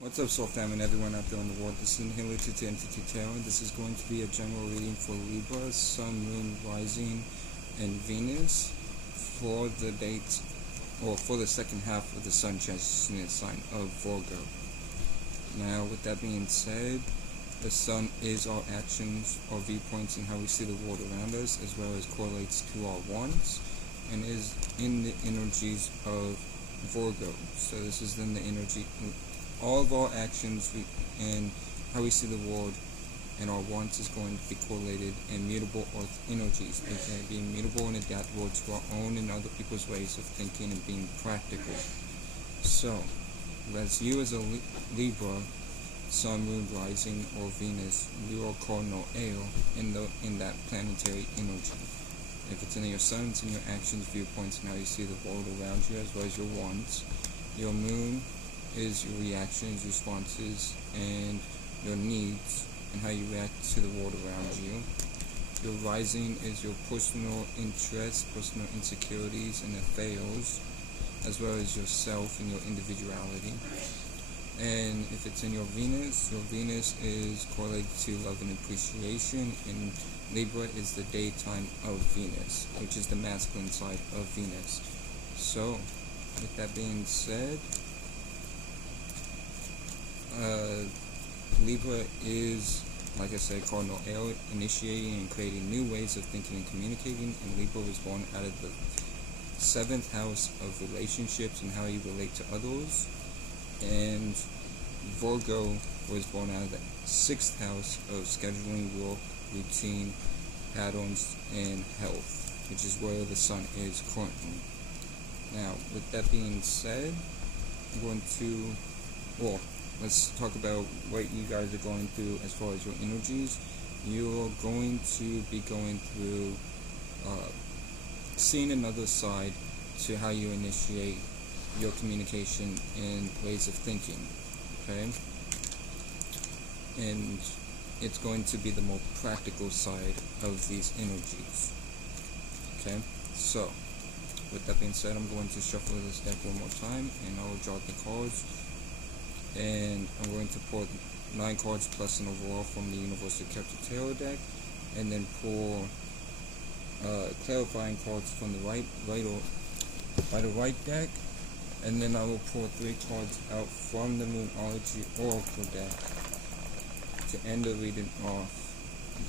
What's up, Soul Family and everyone out there in the world? This is Moonology to Entity Tarot. This is going to be a general reading for Libra, Sun, Moon, Rising, and Venus for the date, or for the second half of the Sun transition sign of Virgo. Now, with that being said, the Sun is our actions, our viewpoints, and how we see the world around us, as well as correlates to our wants, and is in the energies of Virgo. So this is then the energy. All of our actions and how we see the world and our wants is going to be correlated in mutable energies. They can be mutable and adaptable to our own and other people's ways of thinking and being practical. So, as you as a Libra, Sun, Moon, Rising, or Venus, you are cardinal ale in that planetary energy. If it's in your Sun, it's in your actions, viewpoints, and how you see the world around you, as well as your wants. Your Moon is your reactions, responses, and your needs, and how you react to the world around you. Your rising is your personal interests, personal insecurities, and affairs, as well as yourself and your individuality. And if it's in your Venus is correlated to love and appreciation, and Libra is the daytime of Venus, which is the masculine side of Venus. So, with that being said, Libra is, like I said, cardinal ale, initiating and creating new ways of thinking and communicating, and Libra was born out of the 7th house of relationships and how you relate to others, and Virgo was born out of the 6th house of scheduling, work, routine, patterns, and health, which is where the Sun is currently. Now, with that being said, I'm going to, let's talk about what you guys are going through as far as your energies. You're going to be going through seeing another side to how you initiate your communication and ways of thinking, okay? And it's going to be the more practical side of these energies, okay? So, with that being said, I'm going to shuffle this deck one more time, and I'll draw the cards. And I'm going to pull 9 cards plus an overall from the Universal Celtic Tarot deck, and then pull clarifying cards from the right deck, and then I will pull 3 cards out from the Moonology Oracle deck to end the reading off,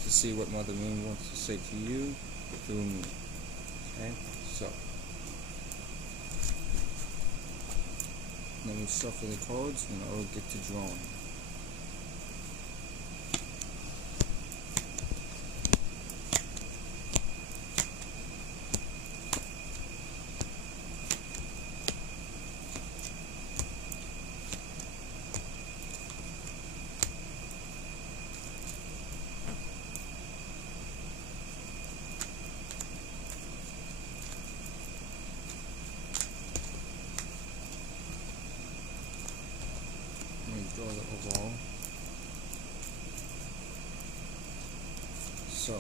to see what Mother Moon wants to say to you through me. Okay, so let me shuffle the cards and I'll get to drawing. Draw the overall. So,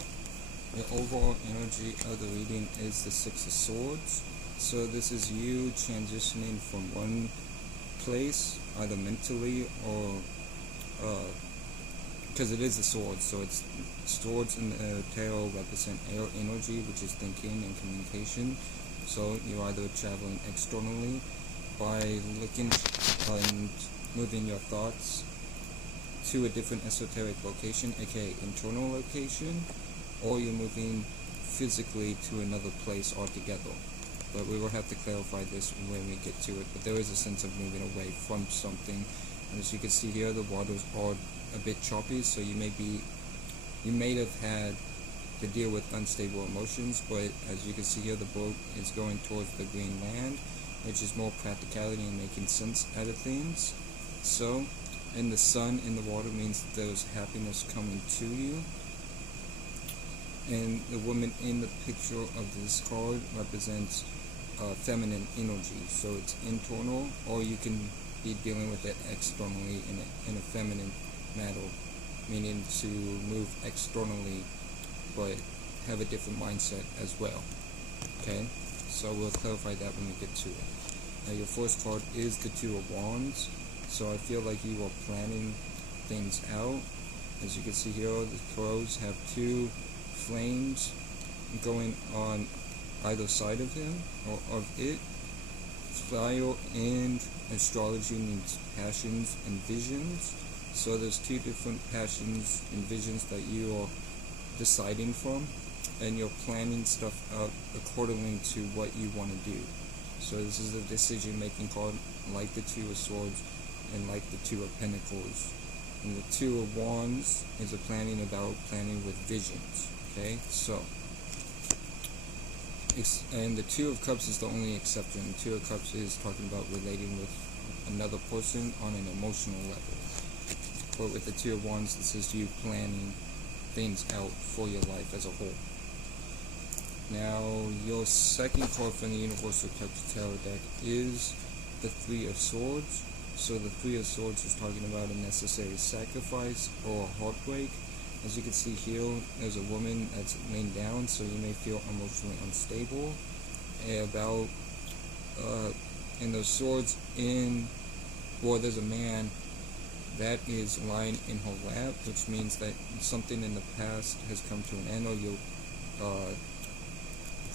the overall energy of the reading is the 6 of Swords. So this is you transitioning from one place, either mentally or, because it is a sword, so it's swords in the tarot represent air energy, which is thinking and communication. So you're either traveling externally by looking and moving your thoughts to a different esoteric location, aka internal location, or you're moving physically to another place altogether. But we will have to clarify this when we get to it. But there is a sense of moving away from something. And as you can see here, the waters are a bit choppy, so you may have had to deal with unstable emotions, but as you can see here, the boat is going towards the green land, which is more practicality and making sense out of things. So, and the Sun in the water means there's happiness coming to you. And the woman in the picture of this card represents feminine energy. So it's internal, or you can be dealing with it externally in a feminine manner, meaning to move externally, but have a different mindset as well. Okay? So we'll clarify that when we get to it. Now your first card is the 2 of Wands. So I feel like you are planning things out. As you can see here, the crows have two flames going on either side of him or of it. Fire and astrology means passions and visions. So there's two different passions and visions that you are deciding from, and you're planning stuff out accordingly to what you want to do. So this is a decision-making card, like the Two of Swords and like the Two of Pentacles. And the Two of Wands is planning with visions. Okay, so and the Two of Cups is the only exception. The Two of Cups is talking about relating with another person on an emotional level. But with the Two of Wands, this is you planning things out for your life as a whole. Now, your second card from the Universal Tarot deck is the Three of Swords. So the Three of Swords is talking about a necessary sacrifice or a heartbreak. As you can see here, there's a woman that's laying down, so you may feel emotionally unstable. And those swords there's a man that is lying in her lap, which means that something in the past has come to an end, or you're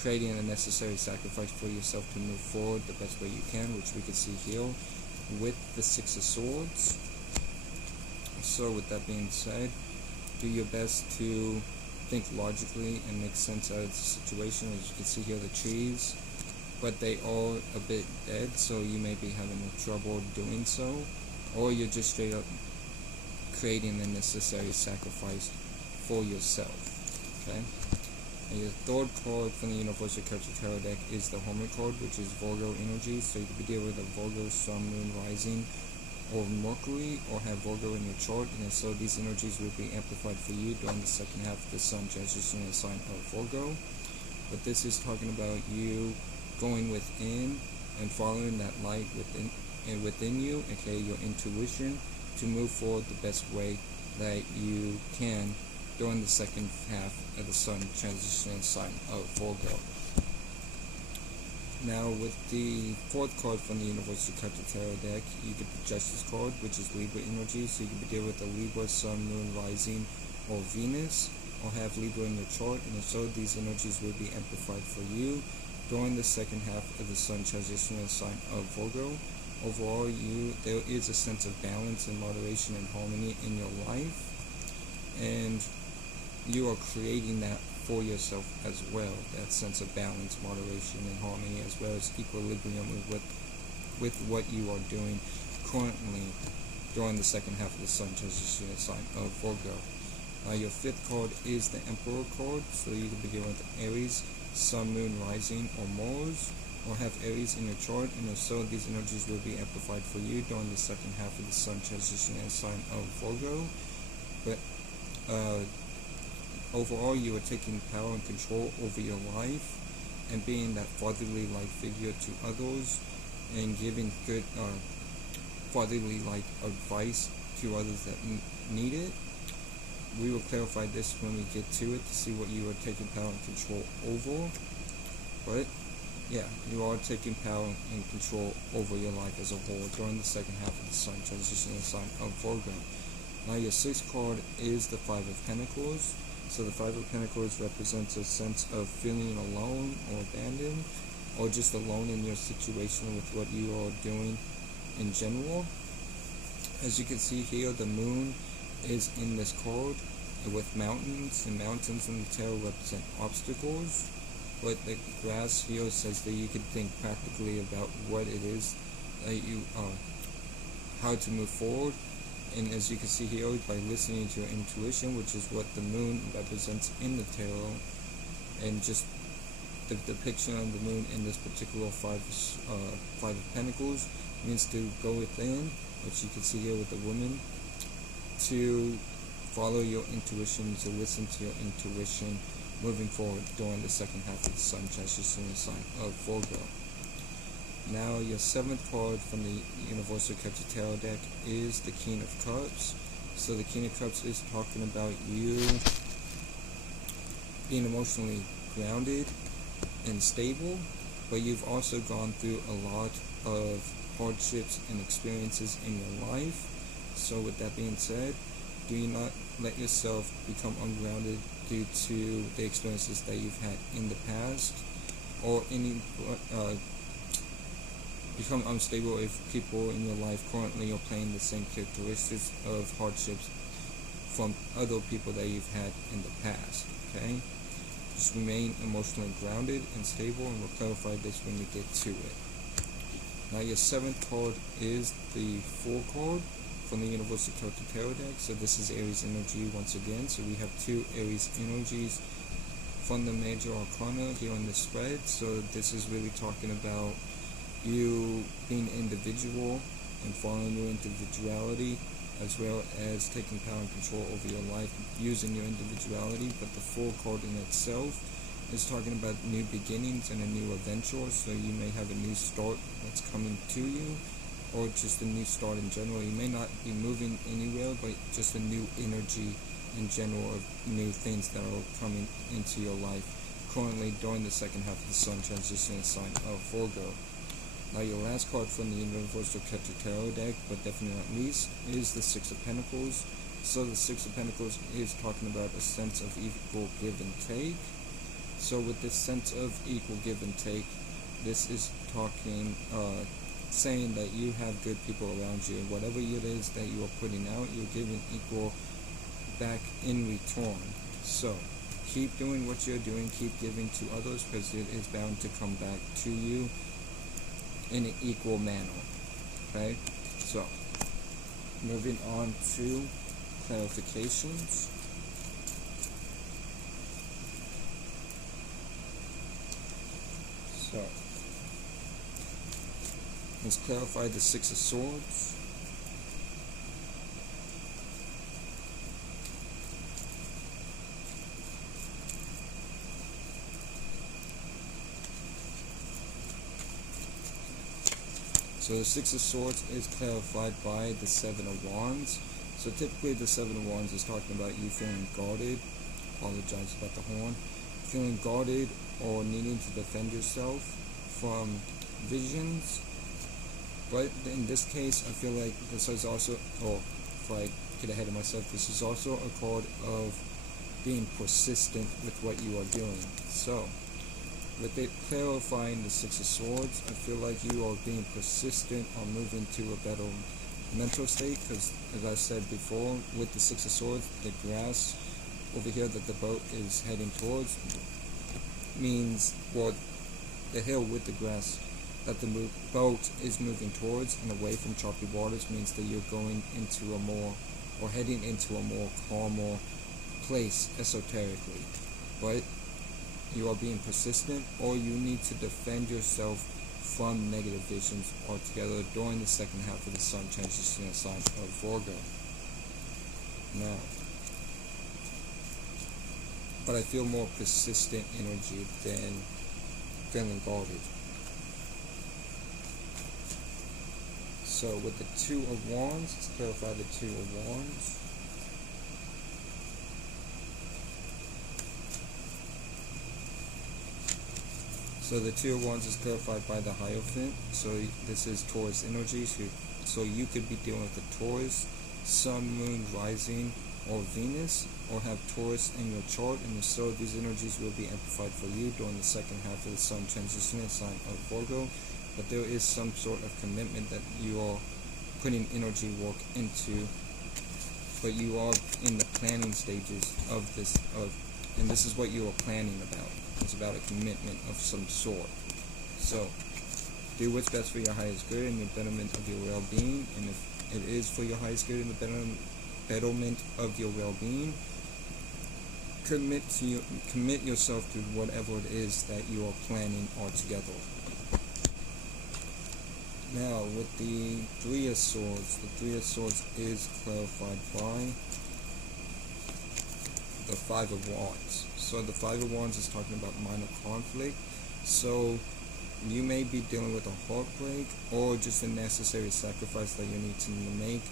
creating a necessary sacrifice for yourself to move forward the best way you can, which we can see here with the Six of Swords. So with that being said, do your best to think logically and make sense out of the situation. As you can see here, the trees, but they are a bit dead, so you may be having trouble doing so, or you're just straight up creating the necessary sacrifice for yourself. Okay? And your third card from the Universal Tarot deck is the Hermit card, which is Virgo energy. So you could be dealing with a Virgo, Sun, Moon, Rising, or Mercury, or have Virgo in your chart, and so these energies will be amplified for you during the second half of the Sun transition in the sign of Virgo. But this is talking about you going within and following that light within you, aka your intuition, to move forward the best way that you can during the second half of the Sun transition in the sign of Virgo. Now, with the fourth card from the Universal Tarot deck, you get the Justice card, which is Libra energy. So you can be dealing with a Libra, Sun, Moon, Rising, or Venus, or have Libra in your chart, and so these energies will be amplified for you during the second half of the Sun transition in the sign of Virgo. Overall, there is a sense of balance and moderation and harmony in your life, and you are creating that for yourself as well, that sense of balance, moderation, and harmony, as well as equilibrium with what you are doing currently during the second half of the Sun transition sign of Virgo. Your fifth card is the Emperor card, so you can begin with Aries, Sun, Moon, Rising, or Mars, or have Aries in your chart, and if so, these energies will be amplified for you during the second half of the Sun transition sign of Virgo. But overall, you are taking power and control over your life and being that fatherly-like figure to others and giving good fatherly-like advice to others that need it. We will clarify this when we get to it to see what you are taking power and control over. But yeah, you are taking power and control over your life as a whole during the second half of the Sun transition sign of Virgo. Now your sixth card is the Five of Pentacles. So the Five of Pentacles represents a sense of feeling alone or abandoned, or just alone in your situation with what you are doing in general. As you can see here, the moon is in this card with mountains, and mountains in the tarot represent obstacles. But the grass here says that you can think practically about what it is that you how to move forward. And as you can see here, by listening to your intuition, which is what the moon represents in the tarot, and just the depiction of the moon in this particular Five of Pentacles means to go within, which you can see here with the woman, to follow your intuition, to listen to your intuition moving forward during the second half of the Sun transition sign of Virgo. Now your seventh card from the Universal Tarot deck is the King of Cups. So the King of Cups is talking about you being emotionally grounded and stable, but you've also gone through a lot of hardships and experiences in your life. So with that being said, do you not let yourself become ungrounded due to the experiences that you've had in the past, or become unstable if people in your life currently are playing the same characteristics of hardships from other people that you've had in the past. Okay? Just remain emotionally grounded and stable, and we'll clarify this when we get to it. Now your seventh card is the Fool card from the Universal Celtic Tarot deck. So this is Aries energy once again. So we have two Aries energies from the major arcana here on this spread. So this is really talking about you being individual and following your individuality, as well as taking power and control over your life using your individuality. But the Fool card in itself is talking about new beginnings and a new adventure. So you may have a new start that's coming to you, or just a new start in general. You may not be moving anywhere, but just a new energy in general of new things that are coming into your life currently during the second half of the Sun transitioning sign of Virgo. Now your last card from the Universal Celtic Tarot deck, but definitely not least, is the Six of Pentacles. So the Six of Pentacles is talking about a sense of equal give and take. So with this sense of equal give and take, this is talking, saying that you have good people around you. Whatever it is that you are putting out, you're giving equal back in return. So keep doing what you're doing, keep giving to others, because it is bound to come back to you in an equal manner. Okay, so moving on to clarifications. So let's clarify the Six of Swords. So the Six of Swords is clarified by the Seven of Wands. So typically the Seven of Wands is talking about you feeling guarded. Apologize about the horn. Feeling guarded or needing to defend yourself from visions. But in this case, I feel like this is also, if I get ahead of myself, this is also a card of being persistent with what you are doing. So with it clarifying the Six of Swords, I feel like you are being persistent on moving to a better mental state, because as I said before, with the Six of Swords, the grass over here that the boat is heading towards means, well, the hill with the grass that the boat is moving towards and away from choppy waters means that you're going into a more, or heading into a more calmer place esoterically. But you are being persistent, or you need to defend yourself from negative visions altogether during the second half of the Sun transitioning sign of Virgo. Now, but I feel more persistent energy than feeling guarded. So with the Two of Wands, let's clarify the Two of Wands. So the Two of Wands is clarified by the Hierophant. So this is Taurus energy. So you could be dealing with the Taurus, Sun, Moon, Rising, or Venus, or have Taurus in your chart, and so these energies will be amplified for you during the second half of the Sun transitioning sign of Virgo. But there is some sort of commitment that you are putting energy work into, but you are in the planning stages of this, and this is what you are planning about. It's about a commitment of some sort. So do what's best for your highest good and the betterment of your well-being, and if it is for your highest good and the betterment of your well-being, commit yourself to whatever it is that you are planning altogether. Now with the Three of Swords, the Three of Swords is clarified by the Five of Wands. So the Five of Wands is talking about minor conflict. So you may be dealing with a heartbreak, or just a necessary sacrifice that you need to make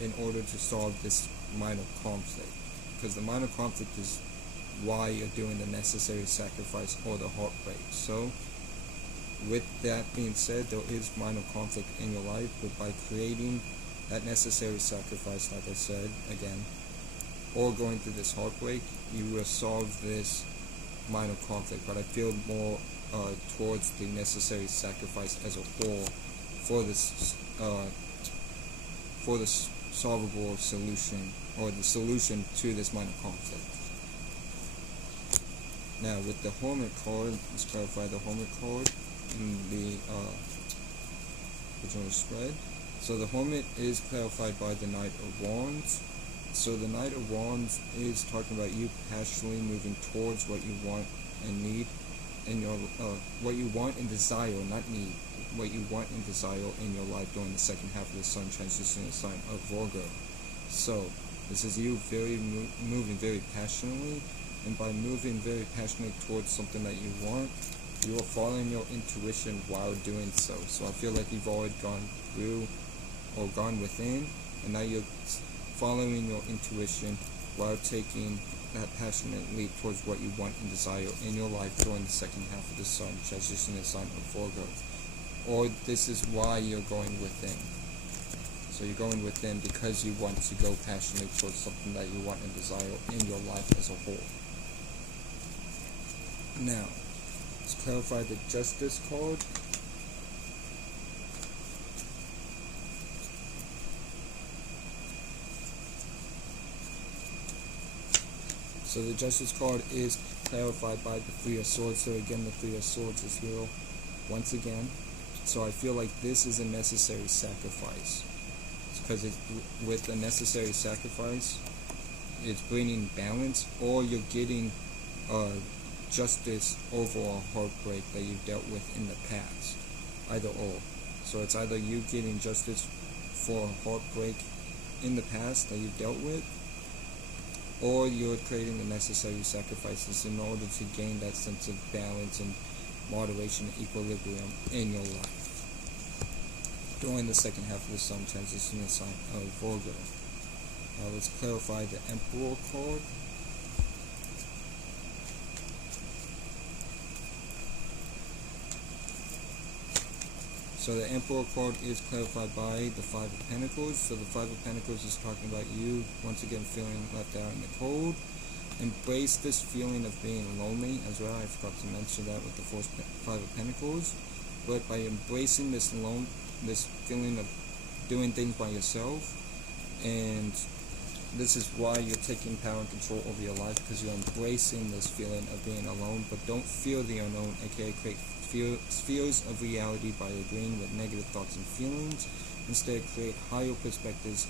in order to solve this minor conflict, because the minor conflict is why you're doing the necessary sacrifice or the heartbreak. So with that being said, there is minor conflict in your life, but by creating that necessary sacrifice, like I said again, or going through this heartbreak, you will solve this minor conflict. But I feel more towards the necessary sacrifice as a whole for this solvable solution, or the solution to this minor conflict. Now, with the Hermit card, let's clarify the Hermit card in the original spread. So the Hermit is clarified by the Knight of Wands. So the Knight of Wands is talking about you passionately moving towards what you want and need in your what you want and desire, not need, what you want and desire in your life during the second half of the Sun transition in the sign of Virgo. So this is you moving very passionately, and by moving very passionately towards something that you want, you are following your intuition while doing so. So I feel like you've already gone through or gone within, and now you're following your intuition while taking that passionate leap towards what you want and desire in your life during the second half of the Sun transition in the sign of Virgo. Or this is why you're going within. So you're going within because you want to go passionately towards something that you want and desire in your life as a whole. Now, let's clarify the Justice card. So the Justice card is clarified by the Three of Swords. So again, the Three of Swords is here once again. So I feel like this is a necessary sacrifice. Because with a necessary sacrifice, it's bringing balance, or you're getting justice over a heartbreak that you've dealt with in the past. Either or. So it's either you getting justice for a heartbreak in the past that you've dealt with, or you're creating the necessary sacrifices in order to gain that sense of balance and moderation and equilibrium in your life during the second half of the Sun transition in the sign of Virgo. Now let's clarify the Emperor card. So the Emperor card is clarified by the Five of Pentacles. So the Five of Pentacles is talking about you, once again, feeling left out in the cold. Embrace this feeling of being lonely as well. I forgot to mention that with the Five of Pentacles. But by embracing this feeling of doing things by yourself, and this is why you're taking power and control over your life, because you're embracing this feeling of being alone, but don't fear the unknown, aka create spheres of reality by agreeing with negative thoughts and feelings. Instead, create higher perspectives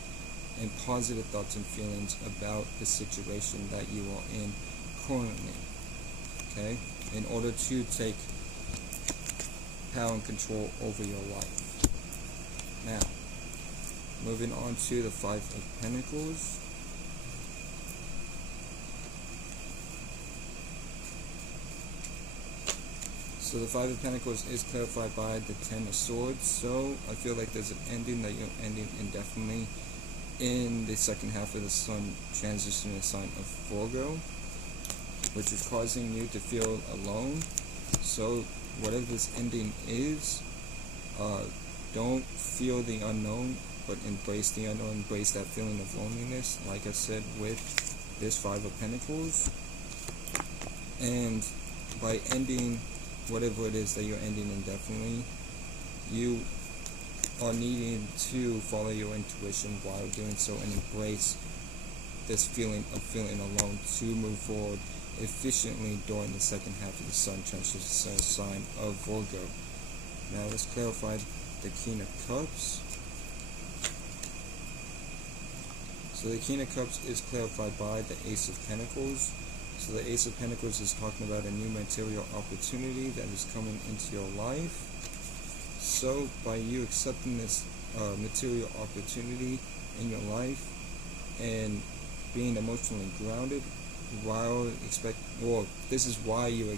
and positive thoughts and feelings about the situation that you are in currently, okay, in order to take power and control over your life. Now, moving on to the Five of Pentacles. So the Five of Pentacles is clarified by the Ten of Swords. So I feel like there's an ending that you're ending indefinitely in the second half of the Sun transition in the sign of Virgo, which is causing you to feel alone. So whatever this ending is, don't feel the unknown, but embrace the unknown, embrace that feeling of loneliness, like I said with this Five of Pentacles. And by ending whatever it is that you're ending indefinitely, you are needing to follow your intuition while doing so, and embrace this feeling of feeling alone to move forward efficiently during the second half of the Sun transition sign of Virgo. Now let's clarify the King of Cups. So the King of Cups is clarified by the Ace of Pentacles. So the Ace of Pentacles is talking about a new material opportunity that is coming into your life. So by you accepting this material opportunity in your life and being emotionally grounded while this is why you're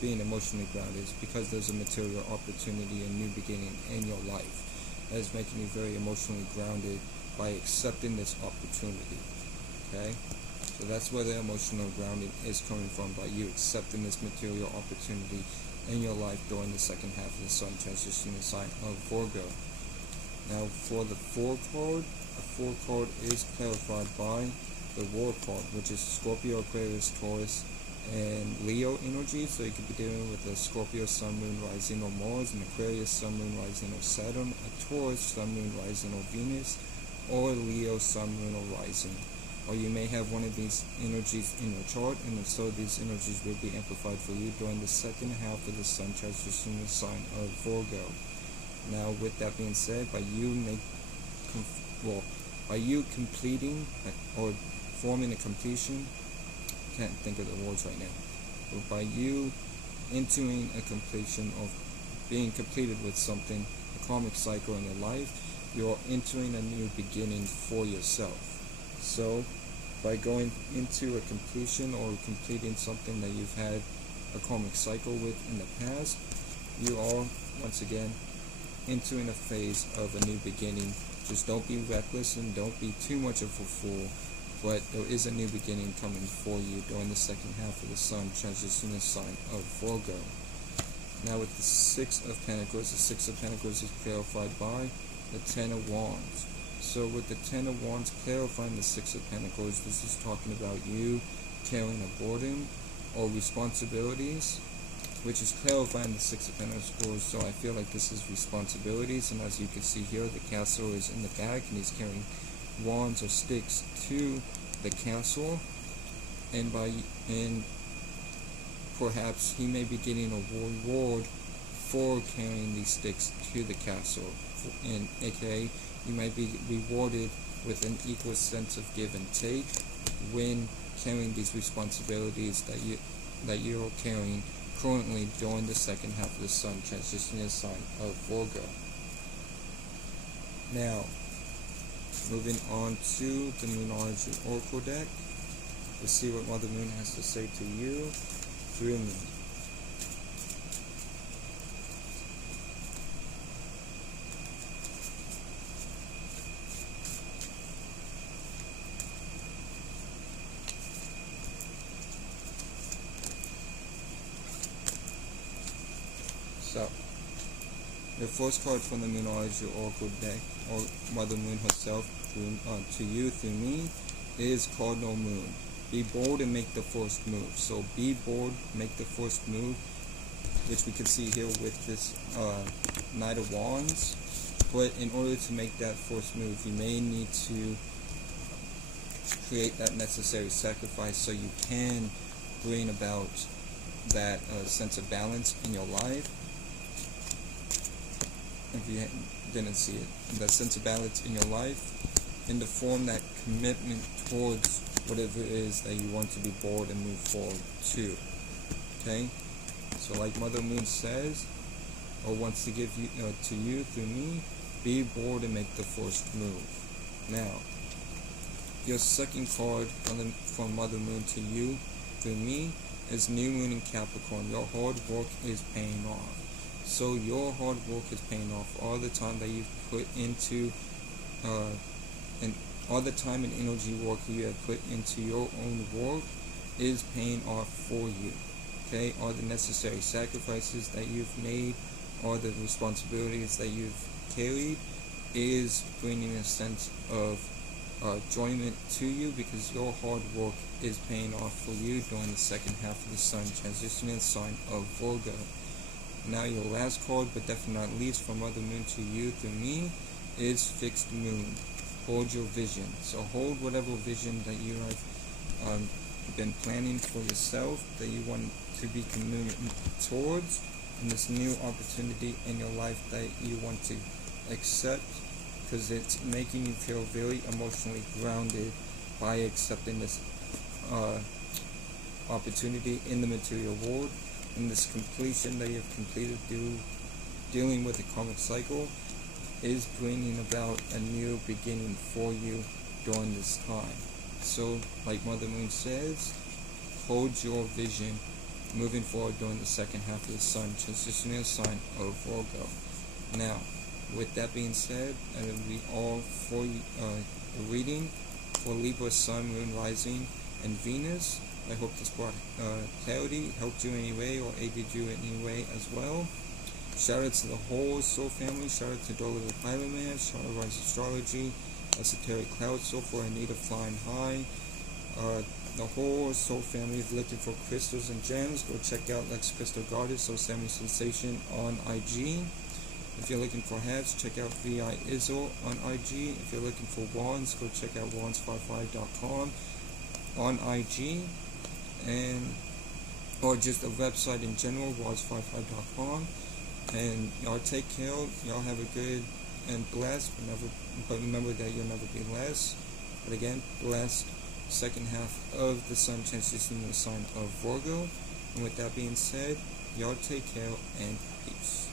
being emotionally grounded, is because there's a material opportunity, a new beginning in your life that is making you very emotionally grounded by accepting this opportunity. Okay, so that's where the emotional grounding is coming from, by you accepting this material opportunity in your life during the second half of the sun transition the sign of Virgo. Now for the four card, the four card is clarified by the war card, which is Scorpio, Aquarius, Taurus, and Leo energy. So you could be dealing with a Scorpio, Sun, Moon, Rising, or Mars, an Aquarius, Sun, Moon, Rising, or Saturn, a Taurus, Sun, Moon, Rising, or Venus, or Leo, Sun, Moon, or Rising. Or you may have one of these energies in your chart, and if so, these energies will be amplified for you during the second half of the sun transition the sign of Virgo. Now, with that being said, by you completing or forming a completion, can't think of the words right now, but by you entering a completion of being completed with something, a karmic cycle in your life, you're entering a new beginning for yourself. So, by going into a completion or completing something that you've had a karmic cycle with in the past, you are, once again, entering a phase of a new beginning. Just don't be reckless and don't be too much of a fool, but there is a new beginning coming for you during the second half of the sun transition the sign of Virgo. Now with the Six of Pentacles, the Six of Pentacles is clarified by the Ten of Wands. So with the Ten of Wands clarifying the Six of Pentacles, this is talking about you carrying a burden or responsibilities, which is clarifying the Six of Pentacles. So I feel like this is responsibilities, and as you can see here, the castle is in the back and he's carrying wands or sticks to the castle, and perhaps he may be getting a reward for carrying these sticks to the castle, and aka you might be rewarded with an equal sense of give and take when carrying these responsibilities that you're carrying currently during the second half of the sun transitioning the sign of Virgo. Now, moving on to the Moonology Oracle deck, let's see what Mother Moon has to say to you through me. So, the first card from the Moonology Oracle deck, or Mother Moon herself, to you through me, is Cardinal Moon. Be bold and make the first move. So be bold, make the first move, which we can see here with this Knight of Wands. But in order to make that first move, you may need to create that necessary sacrifice so you can bring about that sense of balance in your life. If you didn't see it, that sense of balance in your life, and to form that commitment towards whatever it is that you want to be bold and move forward to. Okay? So like Mother Moon says, or wants to give you to you through me, be bold and make the first move. Now, your second card from Mother Moon to you through me is New Moon in Capricorn. Your hard work is paying off. So your hard work is paying off. All the time that you've put into, and all the time and energy work you have put into your own work is paying off for you. Okay, all the necessary sacrifices that you've made, all the responsibilities that you've carried, is bringing a sense of enjoyment to you, because your hard work is paying off for you during the second half of the sun transitioning sign of Virgo. Now your last card, but definitely not least, from Mother Moon to you through me, is Fixed Moon. Hold your vision. So hold whatever vision that you have been planning for yourself, that you want to be committed towards, and this new opportunity in your life that you want to accept, because it's making you feel very emotionally grounded by accepting this opportunity in the material world. And this completion that you have completed dealing with the karmic cycle is bringing about a new beginning for you during this time. So, like Mother Moon says, hold your vision moving forward during the second half of the sun, transitioning sign of Virgo. Now, with that being said, we all for the reading for Libra, Sun, Moon, Rising, and Venus. I hope this brought clarity, helped you in any way, or aided you in any way as well. Shout out to the whole soul family. Shout out to Dollar the Pirate Man. Shout out Rise Astrology, Esoteric Cloud Soul for Anita Flying High. The whole soul family is looking for crystals and gems. Go check out Lex Crystal Goddess, Soul Family Sensation on IG. If you're looking for hats, check out VI Izzle on IG. If you're looking for wands, go check out wands55.com on IG. Or just a website in general, wands55.com. And y'all take care. Y'all have a good and blessed, but remember that you'll never be less. But again, blessed second half of the sun transitioning in the sign of Virgo. And with that being said, y'all take care and peace.